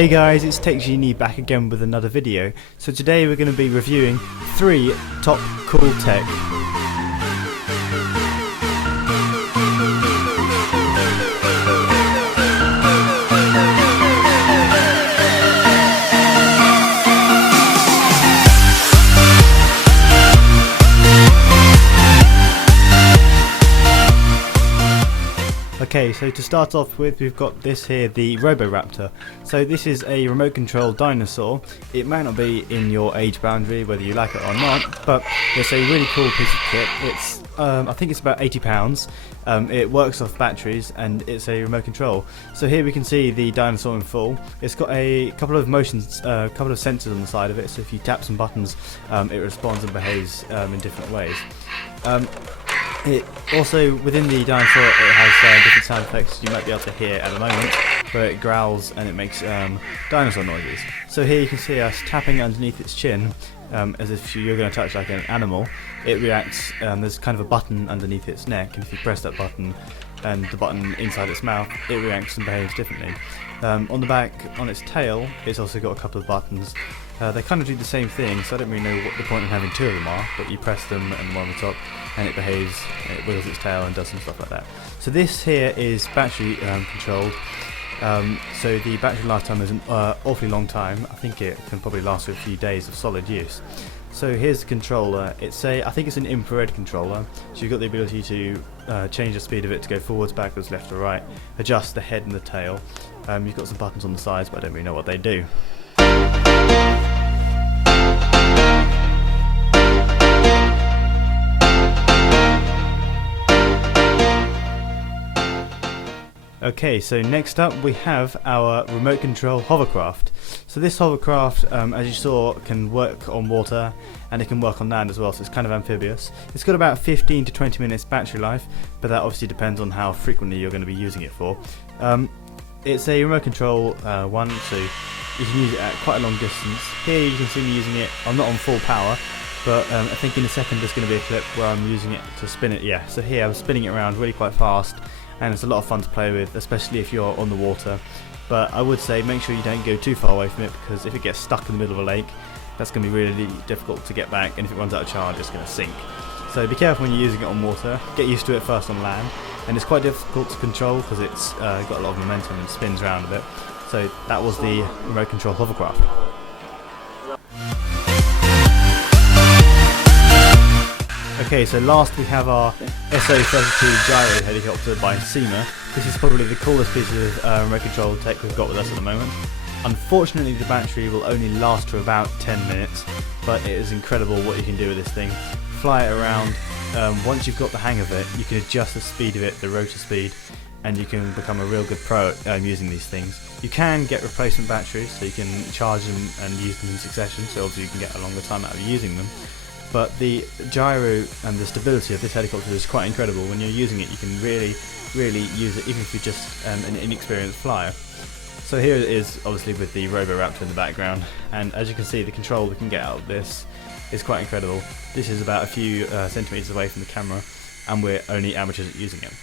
Hey guys, it's TechGenie back again with another video. So today we're going to be reviewing 3 top cool tech. Okay, so to start off with, we've got this here, the Roboraptor. So this is a remote control dinosaur. It might not be in your age boundary, whether you like it or not, but it's a really cool piece of kit. It's I think it's about £80. It works off batteries and it's a remote control. So here we can see the dinosaur in full. It's got a couple of motions, a couple of sensors on the side of it, so if you tap some buttons it responds and behaves in different ways. It also, within the dinosaur, it has different sound effects you might be able to hear at the moment, where it growls and it makes dinosaur noises. So here you can see us tapping underneath its chin, as if you're going to touch like an animal. It reacts, there's kind of a button underneath its neck, and if you press that button and the button inside its mouth, it reacts and behaves differently. On the back, on its tail, it's also got a couple of buttons. They kind of do the same thing, so I don't really know what the point of having 2 of them are, but you press them and one on the top and it behaves, it wiggles its tail and does some stuff like that. So this here is battery controlled, so the battery lifetime is an awfully long time. I think it can probably last for a few days of solid use. So here's the controller. I think it's an infrared controller, so you've got the ability to change the speed of it to go forwards, backwards, left or right, adjust the head and the tail. You've got some buttons on the sides, but I don't really know what they do. Okay, so next up we have our remote control hovercraft. So this hovercraft, as you saw, can work on water and it can work on land as well, so it's kind of amphibious. It's got about 15 to 20 minutes battery life, but that obviously depends on how frequently you're going to be using it for. It's a remote control one, so you can use it at quite a long distance. Here you can see me using it, I'm not on full power, but I think in a second there's going to be a clip where I'm using it to spin it. Yeah, so here I'm spinning it around really quite fast, and it's a lot of fun to play with, especially if you're on the water. But I would say make sure you don't go too far away from it, because if it gets stuck in the middle of a lake, that's going to be really difficult to get back, and if it runs out of charge it's going to sink. So be careful when you're using it on water, get used to it first on land, and it's quite difficult to control because it's got a lot of momentum and spins around a bit. So that was the remote control hovercraft. Okay, so last we have our S032 gyro helicopter by Syma. This is probably the coolest piece of remote control tech we've got with us at the moment. Unfortunately the battery will only last for about 10 minutes, but it is incredible what you can do with this thing. Fly it around, once you've got the hang of it, you can adjust the speed of it, the rotor speed, and you can become a real good pro at using these things. You can get replacement batteries, so you can charge them and use them in succession, so obviously you can get a longer time out of using them. But the gyro and the stability of this helicopter is quite incredible. When you're using it, you can really use it, even if you're just an inexperienced flyer. So here it is, obviously with the Roboraptor in the background, and as you can see, the control we can get out of this is quite incredible. This is about a few centimetres away from the camera, and we're only amateurs at using it.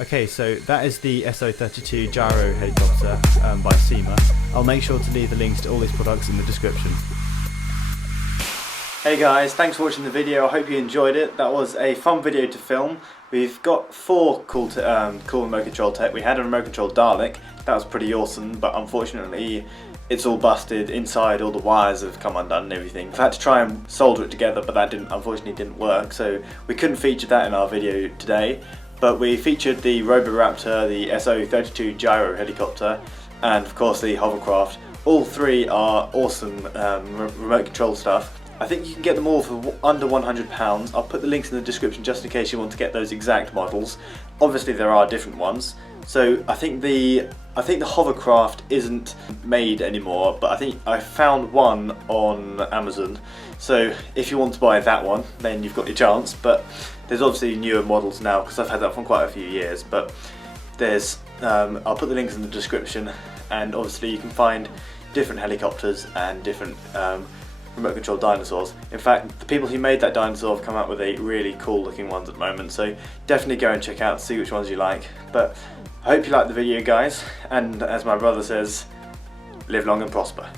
Okay, so that is the S032 gyro helicopter by Syma. I'll make sure to leave the links to all these products in the description. Hey guys, thanks for watching the video. I hope you enjoyed it. That was a fun video to film. We've got 4 cool remote control tech. We had a remote control Dalek. That was pretty awesome, but unfortunately it's all busted inside. All the wires have come undone and everything. I've had to try and solder it together, but that unfortunately didn't work, so we couldn't feature that in our video today. But we featured the Roboraptor, the S032 gyro helicopter, and of course the hovercraft. All 3 are awesome remote control stuff. I think you can get them all for under £100. I'll put the links in the description just in case you want to get those exact models. Obviously there are different ones. So I think the hovercraft isn't made anymore, but I think I found one on Amazon. So if you want to buy that one, then you've got your chance. But there's obviously newer models now, because I've had that for quite a few years. But there's I'll put the links in the description, and obviously you can find different helicopters and different remote control dinosaurs. In fact, the people who made that dinosaur have come out with a really cool looking ones at the moment, so definitely go and check out, see which ones you like. But I hope you liked the video guys, and as my brother says, Live long and prosper.